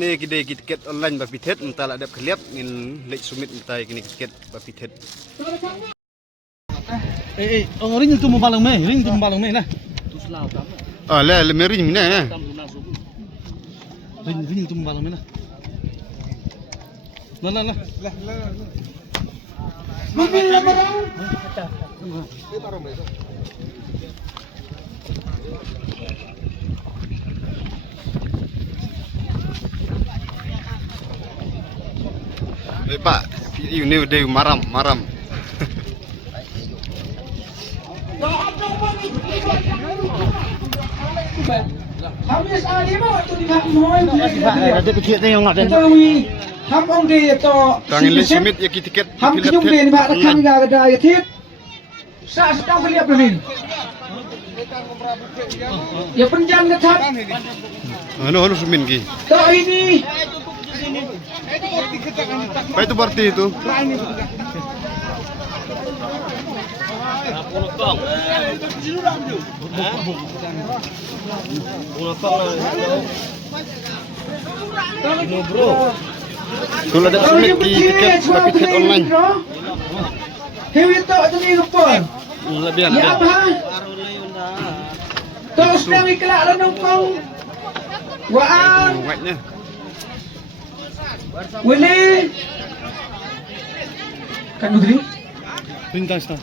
Ini kita tiket online bapitet entah ada keliap ngin lek sumit entah kini tiket bapitet. Ring tu membalang me, ring tu membalang me lah. Ah lah lemeri mina ya. Ring tu membalang me lah. Lah. Mobil barang. Pak, ini udah maram. Habis ali mo tu di hak moy. Ada kecil ni yang ada. Tawi ham ong de to. Kang lek sumit ya tiket. Ham kijung de ni ba kang ga da ya tit. Sa setang keliap ni. Ya penjam ke tat. Anu sumin ki. To ini. Apa itu berarti itu? Kalau ada sumit di tiket online. Hewi to tu ni ngepon. Lebih Ya apa? Terus nang iklak la nongkong. Waan. White-nya. Willy. Kan Nugri? Ring tas tak.